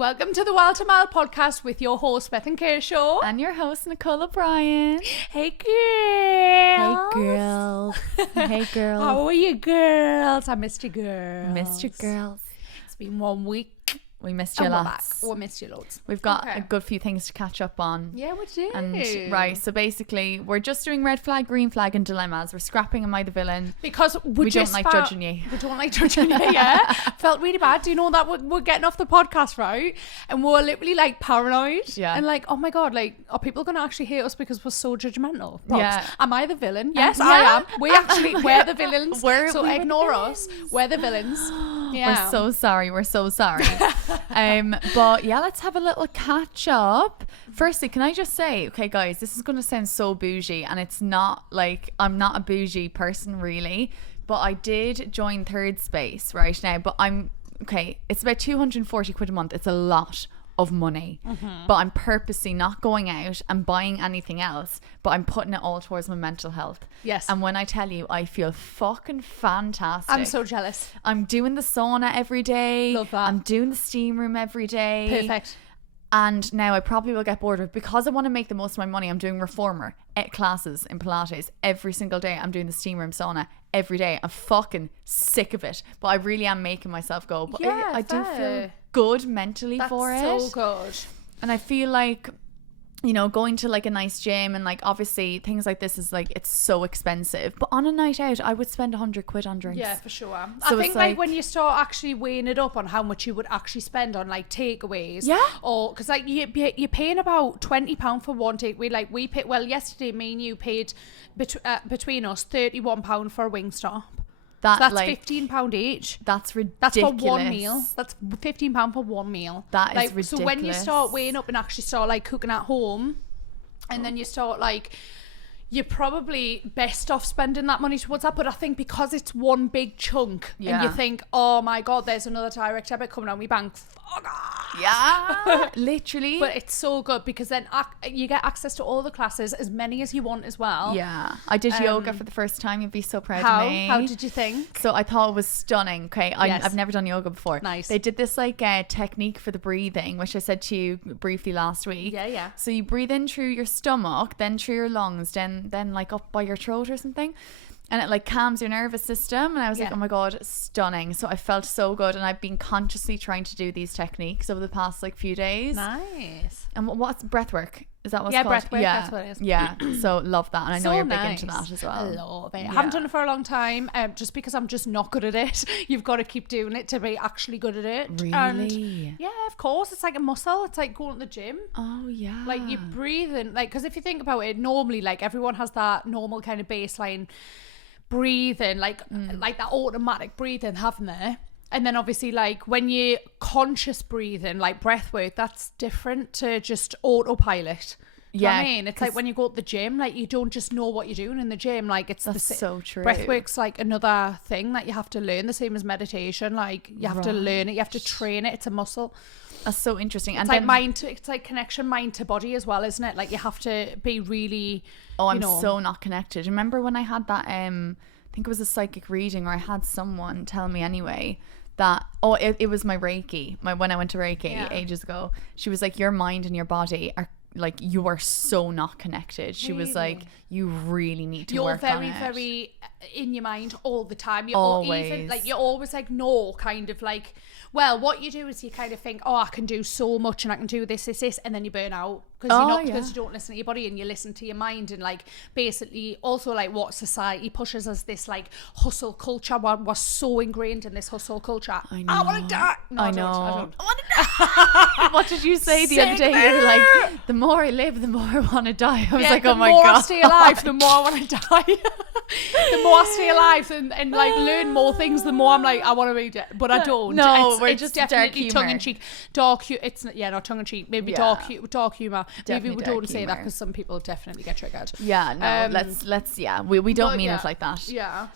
Welcome to the Wild to Mile podcast with your host, Bethan Kershaw. And your host, Nicole O'Brien. Hey, girls. Hey, girls. Hey, girls. How are you, girls? I missed you, girls. Missed you, girls. It's been 1 week. We missed you and lots. We missed you loads. We've got a good few things to catch up on. Yeah, we do. And right, so basically, we're just doing red flag, green flag, and dilemmas. We're scrapping Am I the Villain? Because we don't like judging you. We don't like judging you, yeah. Felt really bad. Do you know that we're getting off the podcast, right? And we're literally like paranoid. Yeah. And like, oh my God, like, are people going to actually hate us because we're so judgmental? Props. Yeah. Am I the villain? Yes, Yeah. I am. We're the villains. So we ignore us. We're the villains. Yeah. We're so sorry. We're so sorry. But yeah, let's have a little catch up. Firstly, can I just say, okay, guys, this is going to sound so bougie, and it's not like I'm not a bougie person really, but I did join Third Space right now. But it's about 240 quid a month. It's a lot of money, but I'm purposely not going out and buying anything else, but I'm putting it all towards my mental health. Yes. And when I tell you, I feel fucking fantastic. I'm so jealous. I'm doing the sauna every day. Love that. I'm doing the steam room every day. Perfect. And now I probably will get bored of it because I want to make the most of my money. I'm doing reformer classes in Pilates every single day. I'm doing the steam room sauna every day. I'm fucking sick of it, but I really am making myself go. But Yeah, I do fair. feel good mentally for it. That's so good. And I feel like, you know, going to like a nice gym and like obviously things like this is like, it's so expensive, but on a night out I would spend 100 quid on drinks. Yeah, for sure. So I think it's like when you start actually weighing it up on how much you would actually spend on like takeaways, Yeah. or because like you're paying about £20 for one takeaway. Like we paid, well, yesterday me and you paid between us £31 for a Wingstop. that, So that's like, £15 each. that's ridiculous. That's for one meal. That's £15 for one meal. That is like, ridiculous. So when you start weighing up and actually start like cooking at home, and then you start like, you're probably best off spending that money towards that. But I think because it's one big chunk, and you Yeah. think, oh my God, there's another direct debit coming out my bank. Fuck off. Yeah, literally. But it's so good because then you get access to all the classes, as many as you want as well. yeah, I did yoga for the first time. You'd be so proud How? of me. How did you think? So I thought it was stunning. Okay, Yes. I've never done yoga before. Nice. They did this like technique for the breathing, which I said to you briefly last week. Yeah. So you breathe in through your stomach, then through your lungs, then like up by your throat or something. And it like calms your nervous system. And I was like, Yeah. oh my God, stunning. So I felt so good. And I've been consciously trying to do these techniques over the past like few days. Nice. And what's breathwork? Is that what's Yeah, called? breathwork, Yeah, that's what it is. Yeah. So love that. And I know So you're nice. big into that as well. I love it. Yeah. I haven't done it for a long time, just because I'm just not good at it. You've got to keep doing it to be actually good at it. Really? And yeah, of course. It's like a muscle. It's like going to the gym. Oh, yeah. Like you breathe in, like, because if you think about it, normally, like everyone has that normal kind of baseline breathing, like that automatic breathing, haven't they? And then obviously, like when you conscious breathing, like breath work, that's different to just autopilot. Do you know what I mean? It's like when you go to the gym, like you don't just know what you're doing in the gym. Like it's That's so true. Breathwork's like another thing that you have to learn, the same as meditation. Like you have to learn it, you have to train it. It's a muscle. That's so interesting. It's like it's like connection mind to body as well, isn't it? Like you have to be really. Oh, I'm so not connected. Remember when I had that? I think it was a psychic reading, or I had someone tell me anyway that it was my Reiki. When I went to Reiki ages ago, she was like, your mind and your body are like, you are so not connected. She was like, you really need to work on it. You're very, very in your mind all the time. You're Always. Even, like, you're always like, no, kind of like, well, what you do is you kind of think, oh, I can do so much and I can do this, and then you burn out because you don't listen to your body and you listen to your mind. And like basically also like what society pushes as this like hustle culture. We're so ingrained in this hustle culture. I know. I want to die. No, I know. I don't. I want to die. What did you say the other day? You were like, the more I live, the more I want to die. I was like, oh my The more God. I stay alive, the more I want to die. The more I stay alive and like learn more things, the more I'm like, I want to be dead. But I don't. No, we're it's just definitely dark tongue in cheek. It's not tongue in cheek. Maybe dark humor. Definitely Maybe we dark don't say that humour. because some people definitely get triggered. Yeah, no, let's we don't mean it like that. Yeah.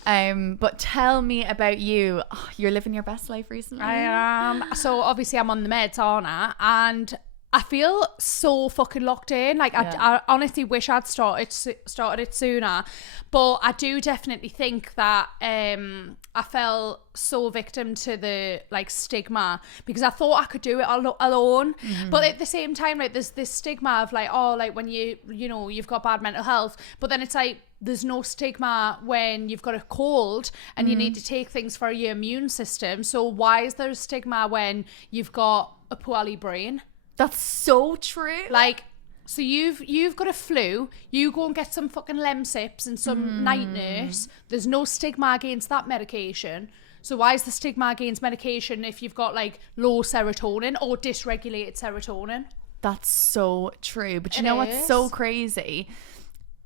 But tell me about you. Oh, you're living your best life recently. I am. So obviously I'm on the meds, aren't I? And I feel so fucking locked in. Like I honestly wish I'd started it sooner, but I do definitely think that I fell so victim to the like stigma because I thought I could do it alone. But at the same time, like there's this stigma of like, oh, like when you know you've got bad mental health, but then it's like there's no stigma when you've got a cold and you need to take things for your immune system. So why is there a stigma when you've got a poorly brain? That's so true. Like, so you've got a flu, you go and get some fucking Lemsips and some night nurse. There's no stigma against that medication. So why is the stigma against medication if you've got like low serotonin or dysregulated serotonin? That's so true. But you know what's so crazy?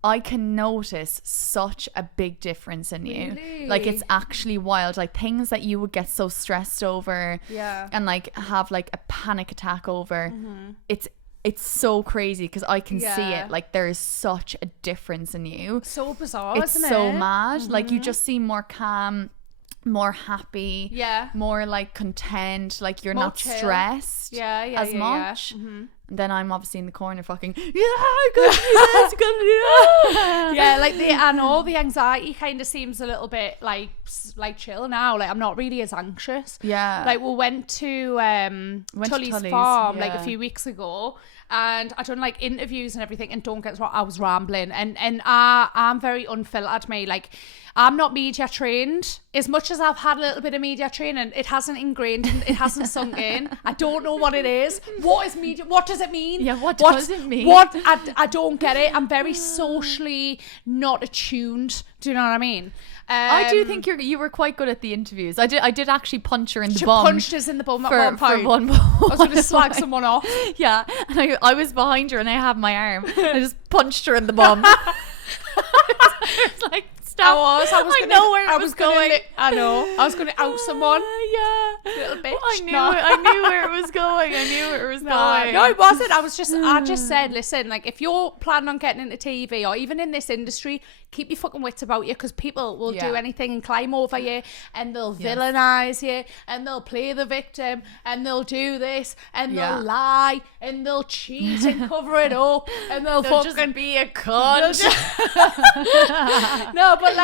I can notice such a big difference in you. Really? Like it's actually wild. Like things that you would get so stressed over and like have like a panic attack over. It's so crazy because I can see it. Like there is such a difference in you. So bizarre, It's isn't so it? mad. Like you just seem more calm, more happy, more like content, like you're More not chill. stressed as much. And then I'm obviously in the corner fucking, I gotta do this, gotta do that. Yeah, like I know the anxiety kind of seems a little bit like chill now. Like I'm not really as anxious. Yeah. Like we went to Tully's farm like a few weeks ago, and I done like interviews and everything, and don't get us wrong, I was rambling, and I'm very unfiltered. Me, like I'm not media trained. As much as I've had a little bit of media training, it hasn't ingrained, it hasn't sunk in. I don't know what it is. What is media? What does it mean? Yeah, what does it mean? I don't get it. I'm very socially not attuned. Do you know what I mean? I do think you were quite good at the interviews. I did actually punch her in the She bum. punched us in the bum at one point. For one I was going to slag someone off. Yeah, and I was behind her and I had my arm. I just punched her in the bum. It's like, stop. I know where it was going. I know. I was going to out someone. Yeah. Little bitch. I knew where it was going. No, it wasn't. I just said, listen, like if you're planning on getting into TV or even in this industry, keep your fucking wits about you, because people will do anything and climb over you, and they'll villainize you, and they'll play the victim, and they'll do this, and they'll lie, and they'll cheat and cover it up, and they'll fucking just be a cunt. No, but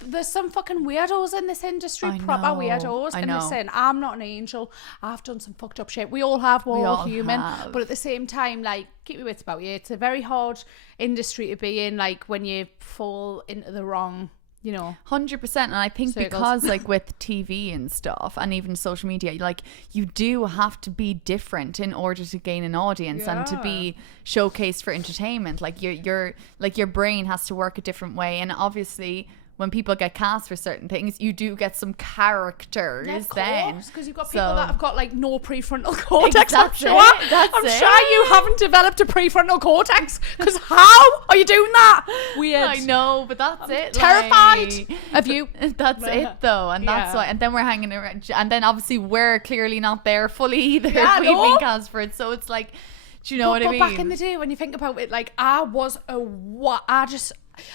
there's some fucking weirdos in this industry, proper weirdos. And listen, I'm not an angel. I've done some fucked up shit. We all have. We're all human. But at the same time, like, keep your wits about you. It's a very hard industry to be in, like, when you fall into the wrong, 100%. And I think circles. because like with TV and stuff and even social media, like you do have to be different in order to gain an audience and to be showcased for entertainment. Like your brain has to work a different way, and obviously when people get cast for certain things, you do get some characters. Of then course, because you've got people that have got like no prefrontal cortex. I'm sure You you haven't developed a prefrontal cortex, because how are you doing that? Weird. I know, but that's it. Terrified of you. That's it though, and that's why. And then we're hanging around, and then obviously we're clearly not there fully either. We've been cast for it, so it's like, do you know what I mean? But back in the day, when you think about it, like I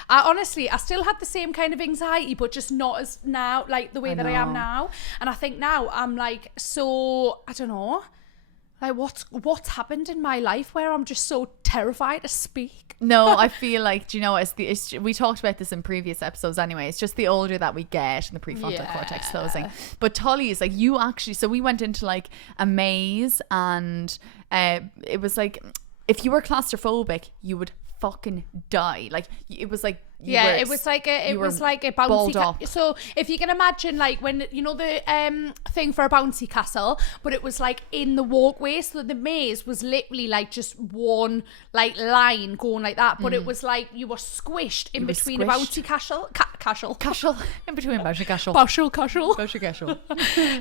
honestly, I still had the same kind of anxiety, but just not as now, like the way that I am now. And I think now I'm like, so, I don't know, like what's happened in my life where I'm just so terrified to speak. No, I feel like, do you know, we talked about this in previous episodes anyway. It's just the older that we get and the prefrontal cortex closing. But Tully's like, you actually, so we went into like a maze, and it was like, if you were claustrophobic, you would fucking die. Like it was like it was like a bouncy so if you can imagine, like when the thing for a bouncy castle, but it was like in the walkway, so the maze was literally like just one like line going like that, but it was like you were squished in between a bouncy castle in between bouncy castle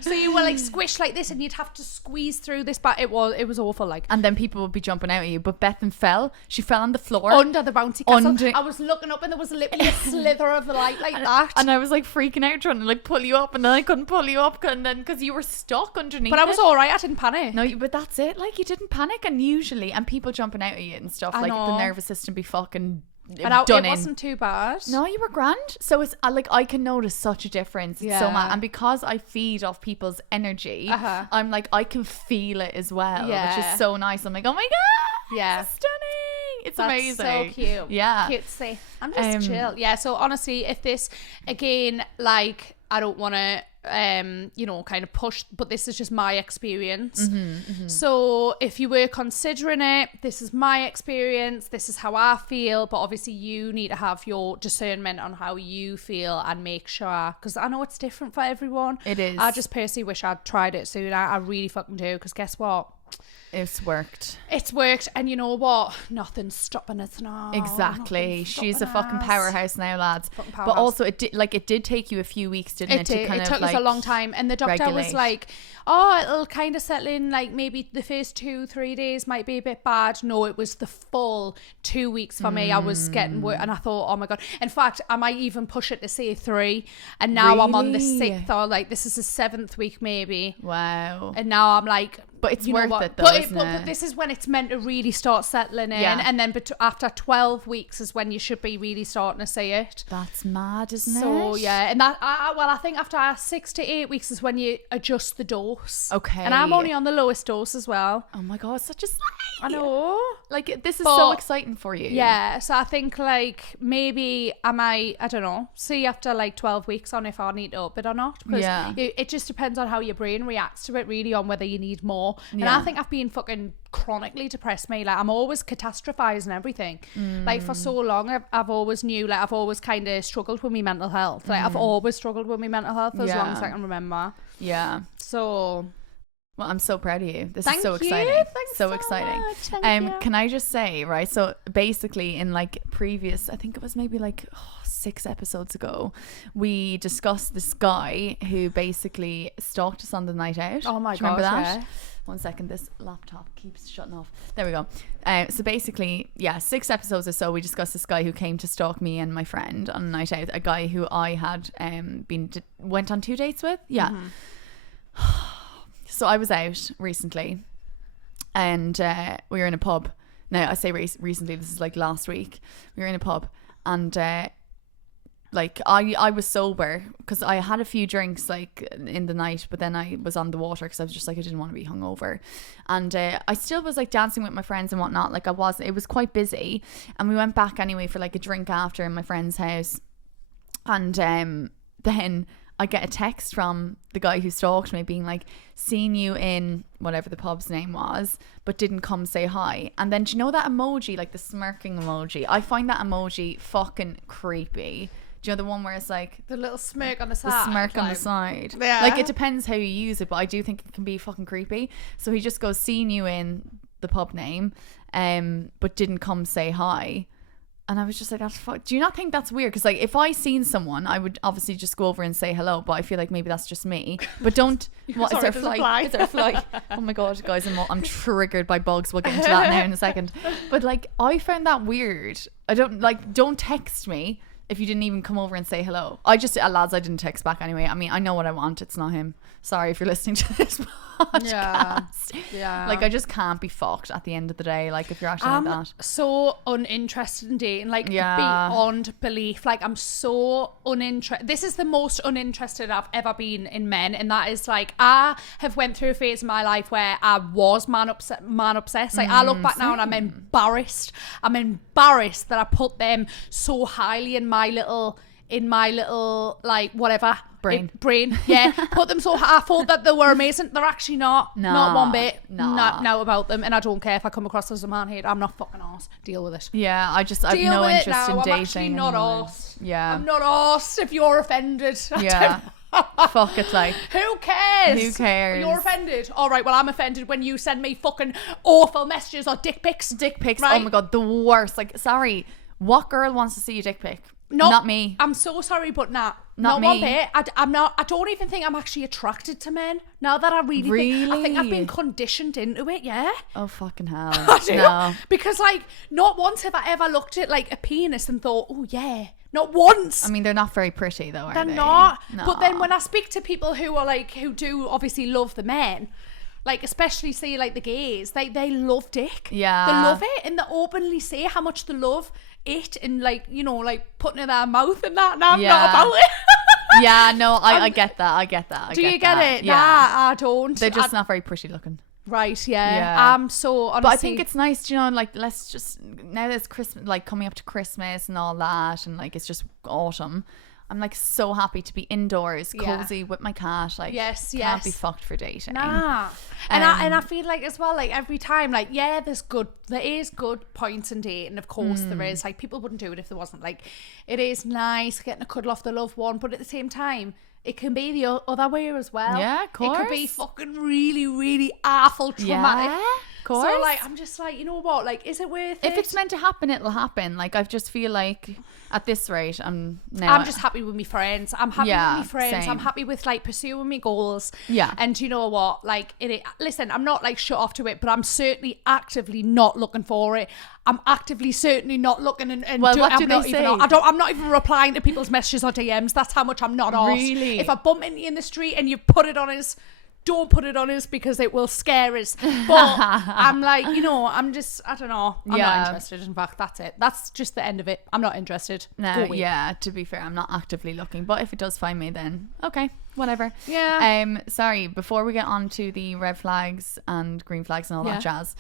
so you were like squished like this, and you'd have to squeeze through this, but it was awful, like, and then people would be jumping out at you. But Bethan fell on the floor under the bouncy castle. I was looking up and there was literally a slither of the light like that, and I was like freaking out trying to like pull you up, and then I couldn't pull you up, and then because you were stuck underneath. But I was alright, I didn't panic. No, but that's it, like you didn't panic. And usually, and people jumping out at you and stuff, like the nervous system be fucking And it wasn't too bad. No, you were grand. So it's like I can notice such a difference. It's so mad. And because I feed off people's energy, I'm like I can feel it as well, which is so nice. I'm like, oh my god, this is stunning. It's amazing. So cute. Yeah, cutesy. I'm just chill. Yeah. So honestly, if this again, like, I don't want to kind of push, but this is just my experience. So if you were considering it, this is my experience, this is how I feel, but obviously you need to have your discernment on how you feel and make sure, because I know it's different for everyone. It is. I just personally wish I'd tried it sooner. I really fucking do, because guess what, it's worked. And you know what, nothing's stopping us now. Exactly. She's a fucking powerhouse now, lads. Powerhouse. But also it did take you a few weeks, didn't it? It took us a long time, and the doctor was like, oh, it'll kind of settle in, like maybe the first 2-3 days might be a bit bad. No, it was the full 2 weeks for me. I was getting worse, and I thought, oh my god. In fact, I might even push it to say 3, and now I'm on the 6th, or like this is the 7th week maybe. Wow. And now I'm like, but it's worth it though, but this is when it's meant to really start settling in, and then after 12 weeks is when you should be really starting to see it. That's mad, isn't it? So yeah, and that I think after 6 to 8 weeks is when you adjust the dose. Okay. And I'm only on the lowest dose as well. Oh my god, such a slay. I know. Like this is so exciting for you. Yeah, so I think like maybe I don't know, see after like 12 weeks on if I need to up it or not. Because it just depends on how your brain reacts to it, really, on whether you need more. And I think I've been fucking chronically depressed, me. Like, I'm always catastrophizing everything. Like, for so long, I've always knew, like, I've always kind of struggled with my mental health. Like, I've always struggled with my mental health for as long as I can remember. Yeah. So... Well, I'm so proud of you. This is so Thank you. exciting. Thanks so exciting. Much. Thank you. Can I just say, right? So basically in like previous, I think it was maybe like 6 episodes ago, we discussed this guy who basically stalked us on the night out. Oh my god. Remember that? Yeah. 1 second, this laptop keeps shutting off. There we go. So basically, 6 episodes or so, we discussed this guy who came to stalk me and my friend on a night out. A guy who I had went on 2 dates with. Yeah. So I was out recently, and we were in a pub. Now I say recently, this is like last week. We were in a pub, and like I was sober because I had a few drinks like in the night, but then I was on the water because I was just like, I didn't want to be hungover, and I still was like dancing with my friends and whatnot. Like it was quite busy, and we went back anyway for like a drink after in my friend's house, and then I get a text from the guy who stalked me being like, seen you in whatever the pub's name was, but didn't come say hi. And then do you know that emoji, like the smirking emoji? I find that emoji fucking creepy. Do you know the one where it's like the little smirk on the side? The smirk on the side. Yeah. Like, it depends how you use it, but I do think it can be fucking creepy. So he just goes, seen you in the pub name, but didn't come say hi. And I was just like, that's do you not think that's weird? Because like, if I seen someone, I would obviously just go over and say hello, but I feel like maybe that's just me. But don't what Sorry, is there a fly? Is there a fly? Oh my god, guys, I'm triggered by bugs. We'll get into that now in a second. But like, I found that weird. Don't text me if you didn't even come over and say hello. Lads, I didn't text back anyway. I mean, I know what I want. It's not him. Sorry if you're listening to this podcast. Yeah. Like, I just can't be fucked at the end of the day. Like, if you're actually like that. So uninterested in dating, like beyond belief. Like, I'm so uninterested. This is the most uninterested I've ever been in men, and that is like, I have went through a phase in my life where I was man obsessed. Like, I look back now and I'm embarrassed. I'm embarrassed that I put them so highly in my little like whatever brain. Yeah, put them so high. I thought that they were amazing. They're actually not. Not one bit. No about them. And I don't care if I come across as a man hater. I'm not fucking arse. Deal with it. Yeah, I've no interest in dating. I'm actually not arse. Yeah, I'm not arse if you're offended. Yeah. Fuck it, like, who cares? You're offended. All right, well, I'm offended when you send me fucking awful messages or dick pics. Right? Oh my god, the worst. Like, sorry, what girl wants to see a dick pic? Not me. I'm so sorry, but not me. One bit. I'm not. I don't even think I'm actually attracted to men now that I really think I've been conditioned into it. Yeah. Oh fucking hell. I do. No. Because like, not once have I ever looked at like a penis and thought, oh yeah. Not once. I mean, they're not very pretty though, are they? They're not. No. But then when I speak to people who are like, who do obviously love the men, like especially say like the gays, they love dick. Yeah. They love it, and they openly say how much they love it, and like, you know, like putting it in their mouth and that, and I'm not about it. Yeah, no, I get that. I get that. Do you get it? Yeah. Nah, I don't. They're just not very pretty looking. Right, yeah. So honestly, but I think it's nice, you know, like let's just, now that it's Christmas, like coming up to Christmas and all that, and like it's just autumn, I'm like so happy to be indoors, cozy with my cat. Like, can't be fucked for dating. Nah. And I feel like as well, like every time, like, yeah, there is good points in dating, of course there is. Like, people wouldn't do it if there wasn't. Like, it is nice getting a cuddle off the loved one, but at the same time, it can be the other way as well. Yeah, of course. It could be fucking really, really awful traumatic. Yeah, of course. So like, I'm just like, you know what? Like, is it worth it? If it's meant to happen, it'll happen. Like, I just feel like at this rate, I'm just happy with my friends. I'm happy with my friends. Same. I'm happy with like pursuing my goals. Yeah. And you know what? Like, listen, I'm not like shut off to it, but I'm certainly actively not looking for it. I'm actively certainly not looking and well, what do they say? I'm not even replying to people's messages or DMs. That's how much I'm not arsed. Really? If I bump into you in the street and you put it on us, don't put it on us because it will scare us. But I'm like, you know, I don't know. I'm not interested. In fact, that's it. That's just the end of it. I'm not interested. No, yeah, to be fair, I'm not actively looking. But if it does find me, then okay, whatever. Yeah. Sorry, before we get on to the red flags and green flags and all that jazz,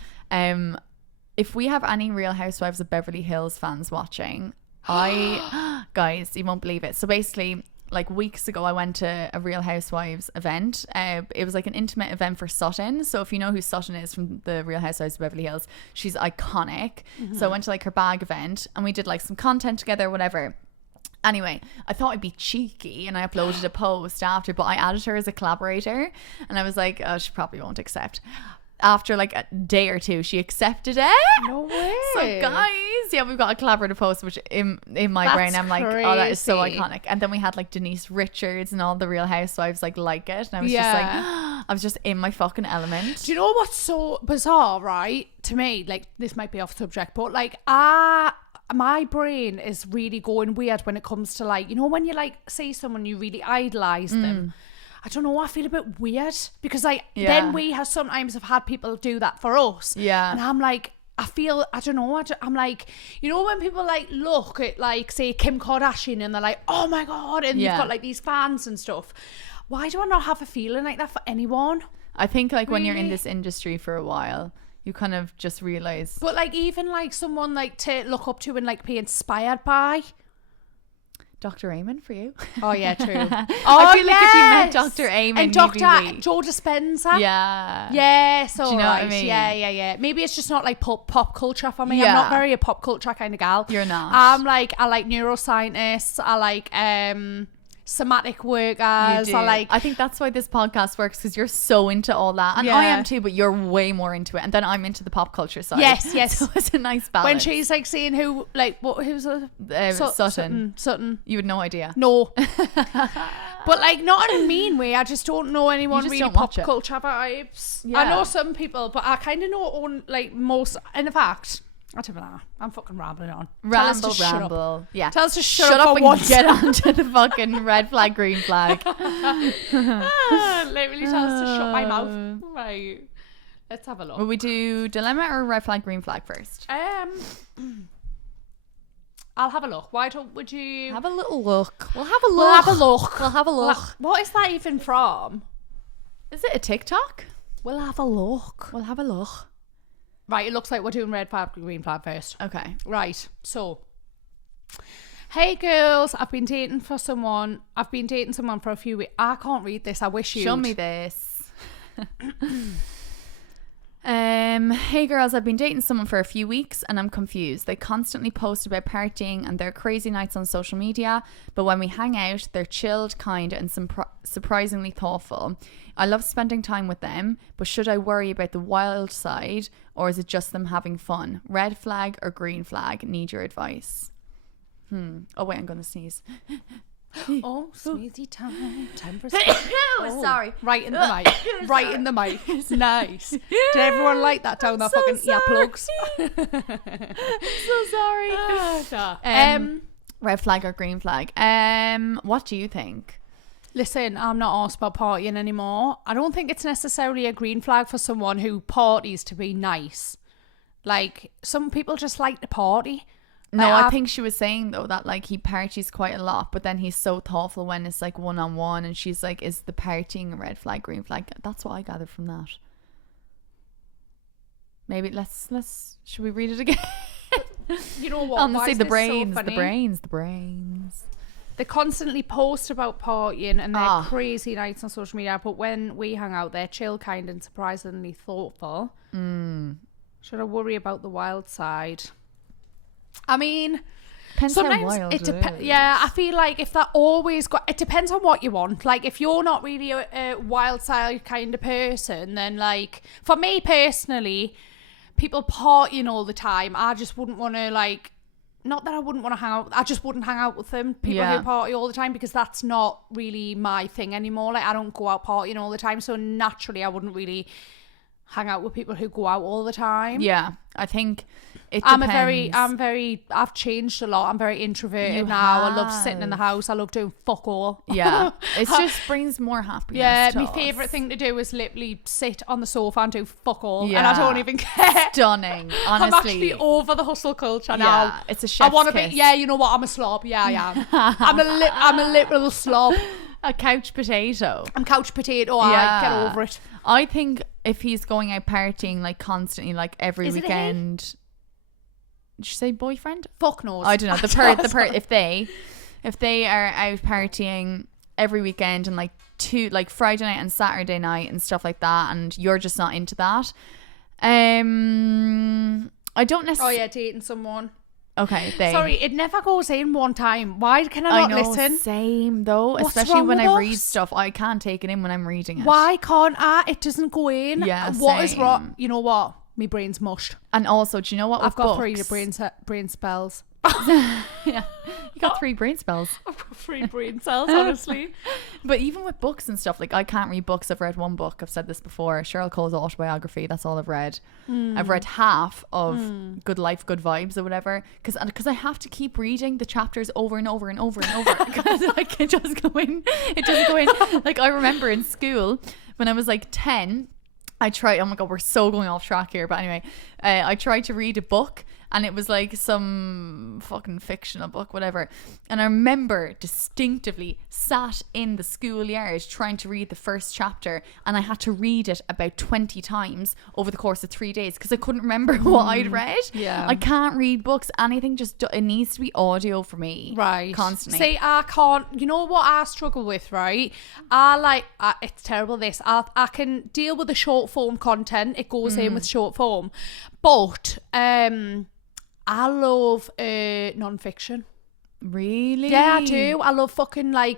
if we have any Real Housewives of Beverly Hills fans watching, guys, you won't believe it. So basically, like weeks ago, I went to a Real Housewives event. It was like an intimate event for Sutton. So if you know who Sutton is from the Real Housewives of Beverly Hills, she's iconic. So I went to like her bag event and we did like some content together, whatever. Anyway, I thought I'd be cheeky and I uploaded a post after, but I added her as a collaborator and I was like, oh, she probably won't accept. After like a day or two, she accepted it. No way. So guys, yeah, we've got a collaborative post, which in my brain I'm like, oh, that is so iconic. And then we had like Denise Richards and all the Real Housewives like it, and I was just like, I was just in my fucking element. Do you know what's so bizarre, right? To me, like, this might be off subject, but like, my brain is really going weird when it comes to like, you know, when you like see someone, you really idolize them. I don't know, I feel a bit weird because like then we have sometimes have had people do that for us. Yeah. And I'm like, I don't know, I'm like, you know, when people like look at like say Kim Kardashian and they're like, oh my God, and you've got like these fans and stuff. Why do I not have a feeling like that for anyone? I think like when you're in this industry for a while, you kind of just realize. But like even like someone like to look up to and like be inspired by. Dr. Amen for you. Oh yeah, true. I feel like if you met Dr. Amen and Dr. Joe Dispenza. Yeah. So do you know what I mean? Yeah. Maybe it's just not like pop culture for me. I'm not very a pop culture kind of gal. You're not. I like neuroscientists. I like somatic workers. I think that's why this podcast works, because you're so into all that, and I am too, but you're way more into it, and then I'm into the pop culture side. Yes. So it's a nice balance. When she's like saying who's Sutton, you had no idea. No. But like not in a mean way. I just don't know anyone really pop culture vibes. I know some people, but I kind of know like most. In fact, I don't know. I'm fucking rambling on. Ramble. Yeah. Tell us to shut up and once. Get onto the fucking red flag, green flag. Literally tell us to shut my mouth. Right. Let's have a look. Will we do dilemma or red flag, green flag first? I'll have a look. Would you have a little look? We'll have a look. What is that even from? Is it a TikTok? We'll have a look. Right, it looks like we're doing red flag, green flag first. Okay. Right, so. Hey girls, I've been dating someone for a few weeks. I can't read this. I wish you'd. Show me this. Hey girls, I've been dating someone for a few weeks and I'm confused. They constantly post about partying and their crazy nights on social media, but when we hang out, they're chilled, kind, and surprisingly thoughtful. I love spending time with them, but should I worry about the wild side, or is it just them having fun? Red flag or green flag? Need your advice. Oh wait, I'm gonna sneeze. Oh, sneezy time for sorry. Right in the mic. Right in the mic. Nice. Did everyone like that down their fucking earplugs? So sorry. Red flag or green flag? What do you think? Listen, I'm not asked about partying anymore. I don't think it's necessarily a green flag for someone who parties to be nice. Like, some people just like to party. No, Like, I think she was saying though that like he parties quite a lot, but then he's so thoughtful when it's like one-on-one, and she's like, is the partying a red flag, green flag? That's what I gathered from that. Maybe should we read it again? You know what? Honestly, the brains. They constantly post about partying and their Ah. crazy nights on social media, but when we hang out, they're chill, kind, and surprisingly thoughtful. Should I worry about the wild side? I mean, Depends how sometimes wild it it depends. is. Yeah, I feel like if that always got, it depends on what you want. Like, if you're not really a wild side kind of person, then like, for me personally, people partying all the time, I just wouldn't want to, like, not that I wouldn't want to hang out, I just wouldn't hang out with them. People Yeah. who party all the time, because that's not really my thing anymore. Like, I don't go out partying all the time, so naturally I wouldn't really hang out with people who go out all the time. Yeah, I think it depends. I've changed a lot. I'm very introverted You now. I love sitting in the have. house. I love doing fuck all. Yeah, it just brings more happiness. Yeah, to my us. favourite thing to do is literally sit on the sofa and do fuck all. And Yeah. I don't even care. Stunning, honestly. I'm actually over the hustle culture now. Yeah, it's a I chef's want to kiss. be, yeah, you know what? I'm a slob. Yeah, I am. I'm a literal slob. A couch potato. I'm couch potato. Yeah. Get over it. I think if he's going out partying like constantly, like every Is it a he? weekend. Did you say boyfriend? Fuck knows. I don't know. If they are out partying every weekend and like Friday night and Saturday night and stuff like that, and you're just not into that. I don't necessarily. Oh yeah, dating someone. Okay, Sorry, it never goes in one time. Why can I not listen? Same though. What's Especially wrong when with I us? read stuff, I can't take it in when I'm reading it. Why can't I? It doesn't go in. Yeah, What is same. wrong? You know what? My brain's mushed. And also, do you know what? I've got books, 3 brain spells. Yeah, you got 3 brain spells. I've got 3 brain cells, honestly. But even with books and stuff, like I can't read books. I've read one book. I've said this before. Cheryl Cole's autobiography. That's all I've read. I've read half of Good Life, Good Vibes or whatever. Because I have to keep reading the chapters over and over and over and over. Because like it doesn't go in. It doesn't go in. Like I remember in school when I was like 10, I tried, oh my God, we're so going off track here. But anyway, I tried to read a book and it was like some fucking fictional book, whatever. And I remember distinctively sat in the schoolyard trying to read the first chapter, and I had to read it about 20 times over the course of 3 days because I couldn't remember what I'd read. Yeah. I can't read books, anything, just it needs to be audio for me. Right. Constantly. See, I can't, you know what I struggle with, right? It's terrible this. I can deal with the short form content. It goes in with short form. But I love non-fiction. Really? Yeah, I do. I love fucking I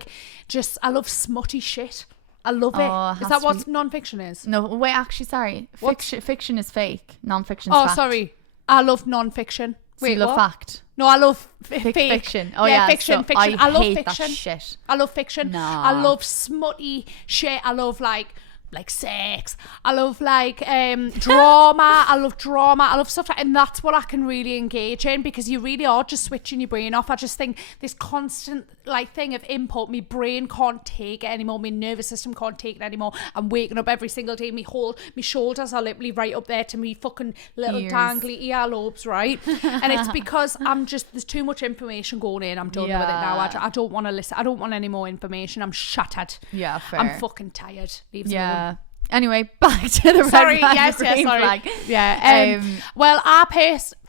love smutty shit. I love Oh, it. it Is has that to what be- non-fiction is? No, wait, actually, sorry. Fiction is fake. Non-fiction is Oh, fact. sorry. I love non-fiction. So you love what? fact. No, I love fake. Fiction. Oh yeah, fiction, so fiction. I love hate fiction. that shit. I love fiction. Nah. I love smutty shit. I love like sex. I love drama. I love drama. I love stuff like, and that's what I can really engage in because you really are just switching your brain off. I just think this constant thing of input, my brain can't take it anymore. My nervous system can't take it anymore. I'm waking up every single day. My shoulders are literally right up there to me fucking little Ears. dangly earlobes, right? And it's because there's too much information going in. I'm done with it now. I don't want to listen. I don't want any more information. I'm shattered. Yeah, fair. I'm fucking tired. Leave it alone. Anyway, back to the Sorry, red flag, green sorry. flag. Yeah. Well,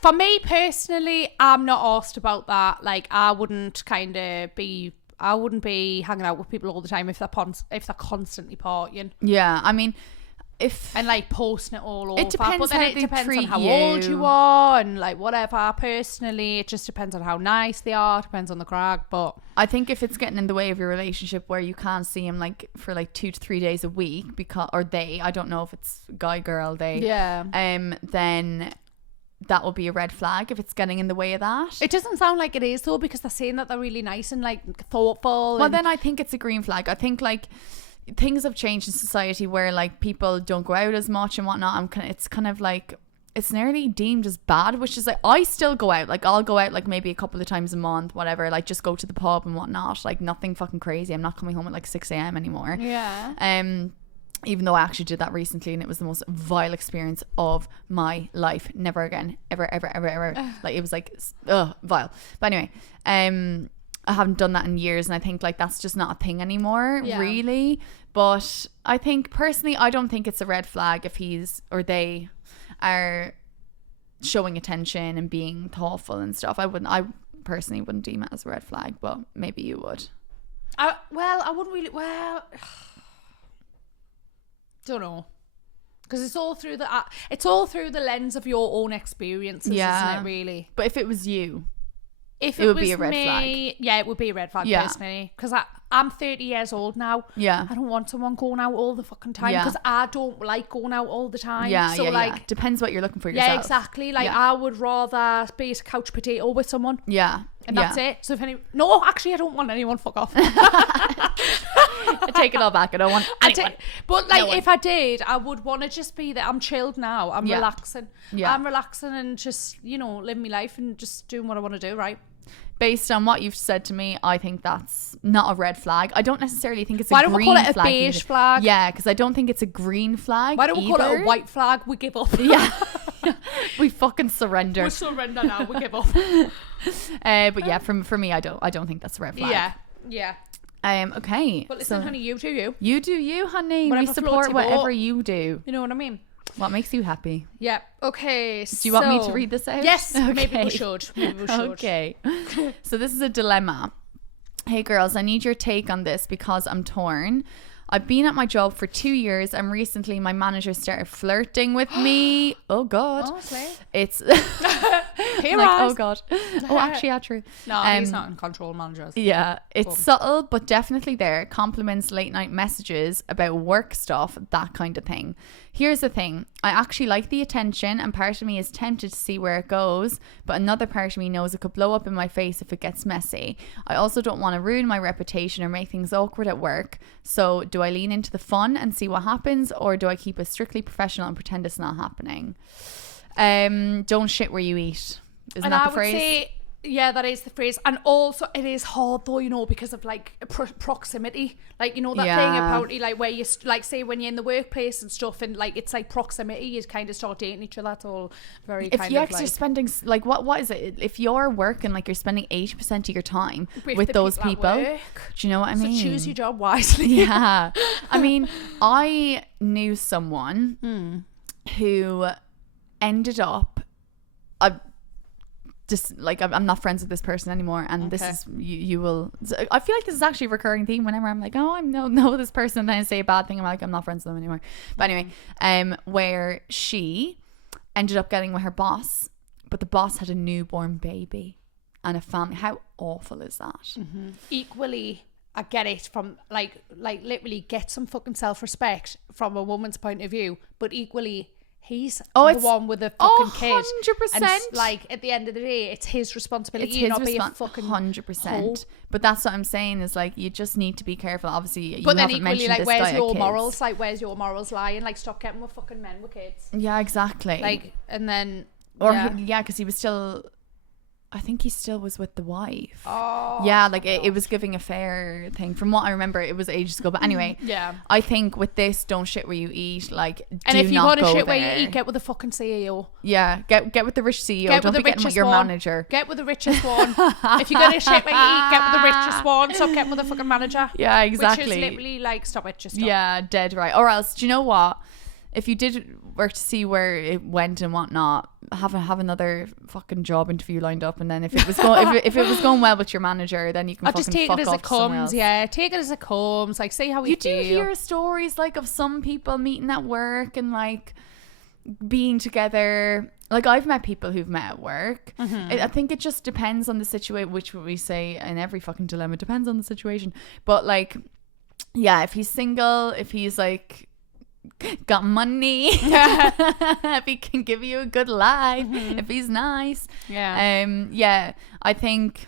for me personally, I'm not asked about that. Like, I wouldn't be hanging out with people all the time if they're constantly partying. Yeah, I mean, and posting it all over. It depends but then how it they depends on treat how you. old you are and whatever. Personally, it just depends on how nice they are. Depends on the crack. But I think if it's getting in the way of your relationship where you can't see him for 2 to 3 days a week I don't know if it's guy, girl, they. Yeah. Then that will be a red flag if it's getting in the way of that. It doesn't sound like it is though, because they're saying that they're really nice and thoughtful. Well, then I think it's a green flag. I think things have changed in society where people don't go out as much and whatnot. It's kind of it's nearly deemed as bad, which is like, I still go out, like I'll go out like maybe a couple of times a month, whatever, like just go to the pub and whatnot, like nothing fucking crazy. I'm not coming home at like 6 a.m. anymore. Even though I actually did that recently and it was the most vile experience of my life. Never again, ever. Like it was like vile. But anyway, I haven't done that in years, and I think like that's just not a thing anymore, really. But I think personally, I don't think it's a red flag if he's or they are showing attention and being thoughtful and stuff. I personally wouldn't deem it as a red flag, but maybe you would. I wouldn't really. Don't know, because it's all through the lens of your own experiences, isn't it? Really. But if it was you, if it would be a red flag. Yeah, it would be a red flag personally, because I'm 30 years old now. I don't want someone going out all the fucking time, because I don't like going out all the time. Depends what you're looking for yourself. Exactly. I would rather be a couch potato with someone. And that's it. So actually I don't want anyone. Fuck off. I take it all back. I don't want anyone. But if I did, I would want to just be there. I'm chilled now. I'm relaxing. I'm relaxing and just, living my life and just doing what I want to do, right? Based on what you've said to me, I think that's not a red flag. I don't necessarily think it's a green flag. Why don't we call it a beige flag? Yeah, because I don't think it's a green flag. Why don't we call it a white flag? We give up. We fucking surrender. We surrender now. We give up. But yeah, for me, I don't think that's a red flag. Yeah. Okay. But listen, honey, you do you. You do you, honey. Whatever we support whatever you do. You know what I mean? What makes you happy? Yeah. Okay. Do you want me to read this out? Yes. Okay. Maybe we should. Okay. So this is a dilemma. Hey girls, I need your take on this because I'm torn. I've been at my job for 2 years and recently my manager started flirting with me. Oh God. Honestly. It's oh God. Oh, actually, yeah, true. No, he's not in control, managers. Yeah, it's subtle, but definitely there. Compliments, late night messages about work stuff, that kind of thing. Here's the thing. I actually like the attention and part of me is tempted to see where it goes, but another part of me knows it could blow up in my face if it gets messy. I also don't want to ruin my reputation or make things awkward at work. So do I lean into the fun and see what happens, or do I keep it strictly professional and pretend it's not happening? Don't shit where you eat. Isn't that the phrase? Yeah, that is the phrase. And also it is hard though, because of proximity, that thing apparently, where you say when you're in the workplace and stuff, and it's proximity, you kind of start dating each other. That's all very if you're spending what is it, if you're working you're spending 80% of your time with those people, do you know what I mean? So choose your job wisely. Yeah. I mean, I knew someone who ended up just I'm not friends with this person anymore, and this is you will. I feel like this is actually a recurring theme. Whenever I'm like, oh, I know this person, and then I say a bad thing, I'm like, I'm not friends with them anymore. But anyway, where she ended up getting with her boss, but the boss had a newborn baby and a family. How awful is that? Mm-hmm. Equally, I get it from literally get some fucking self-respect from a woman's point of view, but equally, he's the one with the fucking kid. 100%. And at the end of the day, it's his responsibility. It's his not be a fucking 100%. But that's what I'm saying is you just need to be careful. Obviously, but then equally, where's your morals? Where's your morals lying? Stop getting with fucking men with kids. Yeah, exactly. And then because he was still. I think he still was with the wife. Oh. Yeah, it was giving a fair thing. From what I remember, it was ages ago. But anyway, I think with this, don't shit where you eat. And if you want to shit where you eat, get with the fucking CEO. Yeah, get with the rich CEO. Don't be getting with your manager. Get with the richest one. If you're gonna shit where you eat, get with the richest one. Stop getting with the fucking manager. Yeah, exactly. Which is literally stop it, just stop. Yeah, dead right. Or else, do you know what? If you did work to see where it went and whatnot, have another fucking job interview lined up, and then if it was going well with your manager, then you can just take it as it comes. Yeah, take it as it comes. See how you feel. Do hear stories of some people meeting at work and being together. I've met people who've met at work. Mm-hmm. I think it just depends on the situation, which we say in every fucking dilemma, depends on the situation. But if he's single, if he's got money, if he can give you a good life, if he's nice, I think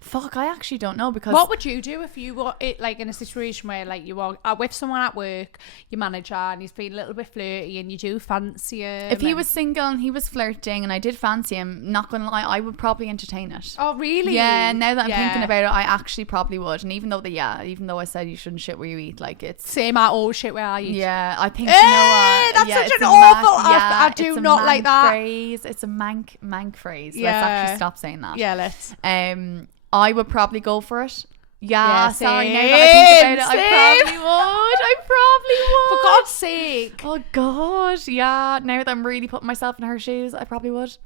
Fuck, I actually don't know, because What would you do if you were like in a situation where like you are with someone at work, your manager, and he's being a little bit flirty and you do fancy him? if he was single and he was flirting and I did fancy him, not gonna lie, I would probably entertain it. Oh really? Yeah, now that I'm thinking about it, I actually probably would. And even though I said you shouldn't shit where you eat, like, it's same at all shit where I eat. Yeah, I think, you know what? That's Yeah, such it's an a awful mank- I do it's a not like mank that phrase. It's a mank phrase. Let's Yeah. actually stop saying that. Yeah, let's. I would probably go for it. Yeah, sorry, now that I think about it, same. I probably would. For God's sake. Oh God, yeah. Now that I'm really putting myself in her shoes, I probably would.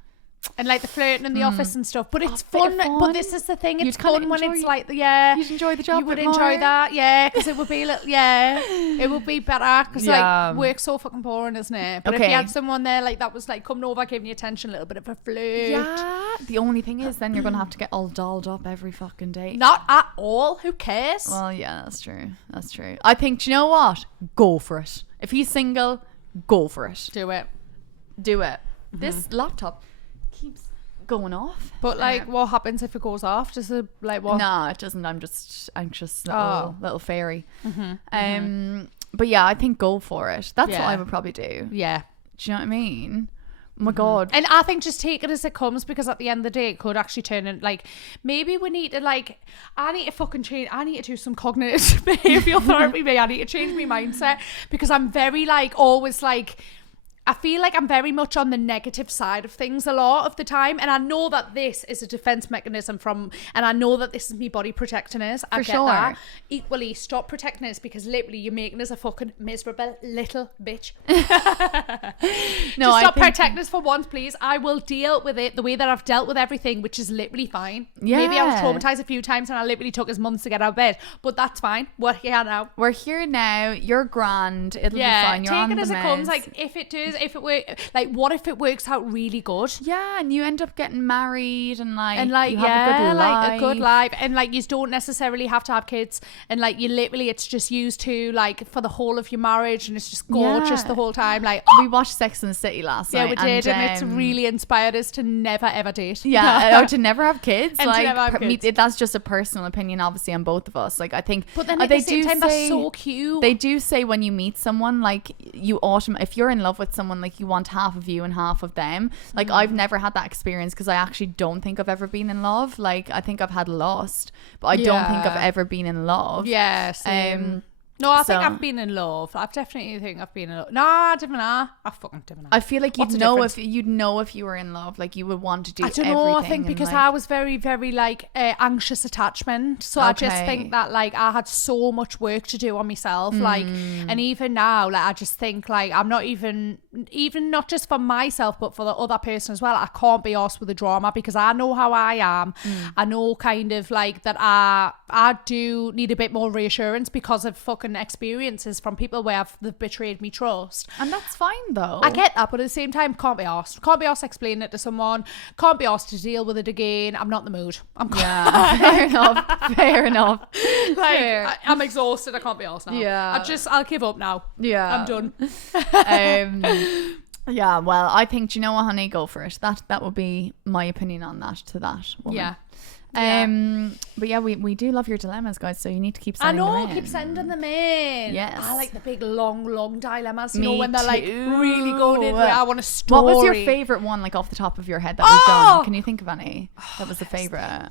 And like the flirting in the office and stuff, but it's bit of fun. But this is the thing, it's You'd kinda fun when it's enjoy- like You'd enjoy the job. you would a bit enjoy more. that, yeah, because it would be it would be better because Yeah. like work's so fucking boring, isn't it? But if Okay. you had someone there like that was like coming over, giving you attention, a little bit of a flirt. Yeah. The only thing is, then you're gonna have to get all dolled up every fucking day. Not at all. Who cares? Well, yeah, that's true. That's true. I think, do you know what? Go for it. If he's single, go for it. Do it. Do it. This laptop keeps going off. But like, what happens if it goes off? Does it like what? No, it doesn't. I'm just anxious Oh. little fairy. But yeah, I think go for it. That's what Yeah. I would probably do. Yeah. Do you know what I mean? Oh my God. And I think just take it as it comes, because at the end of the day it could actually turn in like, maybe we need to like, I need to fucking change, I need to do some cognitive behavioural therapy. I need to change my mindset, because I'm very like always like, I feel like I'm very much on the negative side of things a lot of the time, and I know that this is a defense mechanism and I know that this is me body protecting us. I For get sure. that. Equally, stop protecting us, because literally you're making us a fucking miserable little bitch. No, Just I stop think, protecting us for once, please. I will deal with it the way that I've dealt with everything, which is literally fine. Maybe I was Yeah. traumatized a few times and I literally took us months to get out of bed, but that's fine. We're here now. we're here now. You're grand. It'll be Yeah, fine. You're on take it the as it comes. meds. Like, if it does, if it works, like, what if it works out really good? Yeah, and you end up getting married and like And you have like a good life, and like you don't necessarily have to have kids, and like you literally, it's just used to like for the whole of your marriage, and it's just gorgeous Yeah. the whole time. Like, We watched Sex and the City last yeah, night. we did, and it's um, really inspired us to never ever date. Yeah, or to never have kids. And to like, never have kids. that's just a personal opinion, obviously, on both of us. Like, I think, But then at the same time, that's so cute. They do say when you meet someone, like, you if you're in love with someone, like, you want half of you and half of them. Like, I've never had that experience, because I actually don't think I've ever been in love. Like, I think I've had lust, but I don't think I've Yeah. ever been in love. Yeah, same. No, I think so- I've been in love. I've definitely think I've been in love. Nah, different. I fucking different. I feel like What's you'd the know difference? if you were in love, like you would want to do. I don't know. I everything think and, because like, I was very, very like anxious attachment. So I just Okay. think that like I had so much work to do on myself. Like, Mm. and even now, like I just think like I'm not even not just for myself, but for the other person as well. I can't be arsed with the drama, because I know how I am. I know kind of like that I do need a bit more reassurance because of fucking experiences from people where they've betrayed me trust. and that's fine though. I get that, but at the same time, can't be asked. Can't be asked explaining it to someone. Can't be asked to deal with it again. I'm not in the mood. I'm Yeah, fair enough. Fair enough. like, Fair. I'm exhausted. I can't be asked now. Yeah. I'll give up now. Yeah, I'm done. Yeah, well, I think, do you know what, honey, go for it. That would be my opinion on that to that woman. Yeah. But yeah, we do love your dilemmas, guys, so you need to keep I sending them know, in. keep sending them in. Yes. I like the big, long dilemmas. You know, Me when they're like too. really going in where I want a story. What was your favourite one, like off the top of your head that we've done? Can you think of any that was the favourite?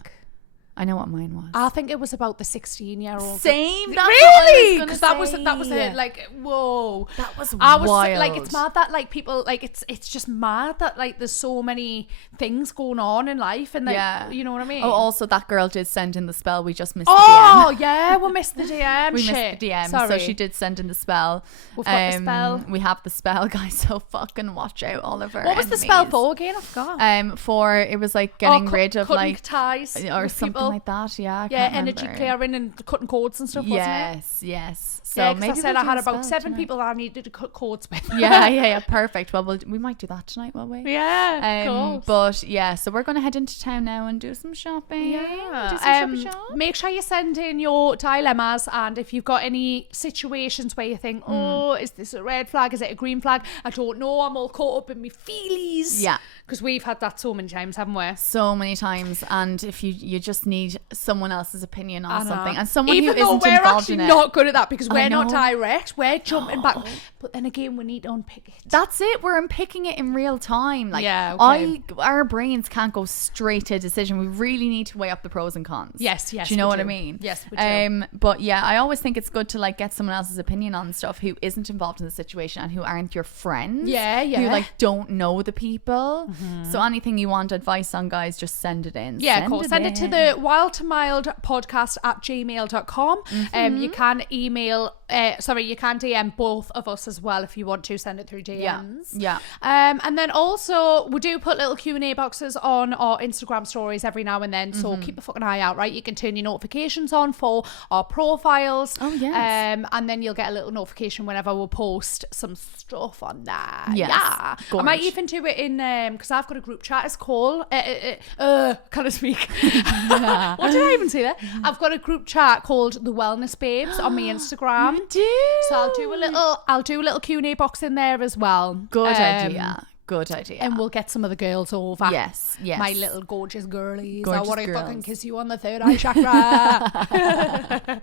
I know what mine was. I think it was about the 16-year-old. Same. That's Really? Because That was it. Like, whoa. That was I was wild. like, it's mad that like people like it's just mad that like there's so many things going on in life, and like, Yeah. you know what I mean? Oh, also that girl did send in the spell. We just missed Oh, the DM. yeah, we missed the DM. We Shit. missed the DM, Sorry. so she did send in the spell. We've got the spell. We have the spell, guys. So fucking watch out, Oliver. What was the spell for again? I forgot. For it was like getting rid of cutting like ties or with something people. like that. Yeah, I Yeah, can't energy remember. clearing and cutting cords and stuff, wasn't it? Yes. So Yeah, because maybe I said we'll I do had a about spell 7 tonight. people that I needed to cut cords with. Yeah. Perfect. Well, we might do that tonight, will we? Yeah, cool. But yeah, so we're going to head into town now and do some shopping. Do some shopping shop. Make sure you send in your dilemmas, and if you've got any situations where you think, oh, is this a red flag? Is it a green flag? I don't know. I'm all caught up in my feelies. Yeah. Because we've had that so many times, haven't we? So many times, and if you just need someone else's opinion on I know. something, and someone Even who though isn't we're involved actually in it. not good at that because I we're not know. direct. We're jumping back. But then again, we need to unpick it. That's it. We're unpicking it in real time. Like, Yeah, okay. our brains can't go straight to a decision. We really need to weigh up the pros and cons. Yes, Do you know we what do. I mean? Yes, we do. But yeah, I always think it's good to like get someone else's opinion on stuff who isn't involved in the situation and who aren't your friends. Yeah, yeah. Who like don't know the people. So anything you want advice on, guys, just send it in. Yeah, of course. Send it to the wild to mild podcast at gmail.com. You can email, you can DM both of us as well if you want to send it through DMs. Yeah. And then also we do put little Q&A boxes on our Instagram stories every now and then. So keep a fucking eye out, right? You can turn your notifications on for our profiles. Oh, yes. And then you'll get a little notification whenever we post some stuff on there. Yes. Yeah. I might even do it in, because I've got a group chat. It's called, can I speak? What did I even say there? I've got a group chat called The Wellness Babes on my Instagram. You do. So I'll do a little Q&A box in there as well. Good idea. Good idea. And we'll get some of the girls over. Yes. My little gorgeous girlies. I Gorgeous want to girls. fucking kiss you on the third eye chakra. But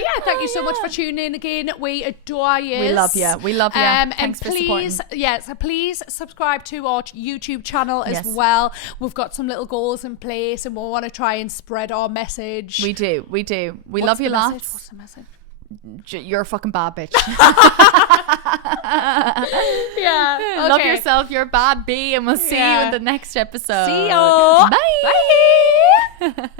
yeah, thank you so much for tuning in again. We adore you. We love you. We love you. And Thanks for please, supporting. so please subscribe to our YouTube channel as Yes. well. We've got some little goals in place and we want to try and spread our message. We do. We What's love you the message? lots. What's the message? You're a fucking bad bitch. Yeah. Okay. Love yourself. You're a bad bee, and we'll see you in the next episode. See you. Bye. Bye.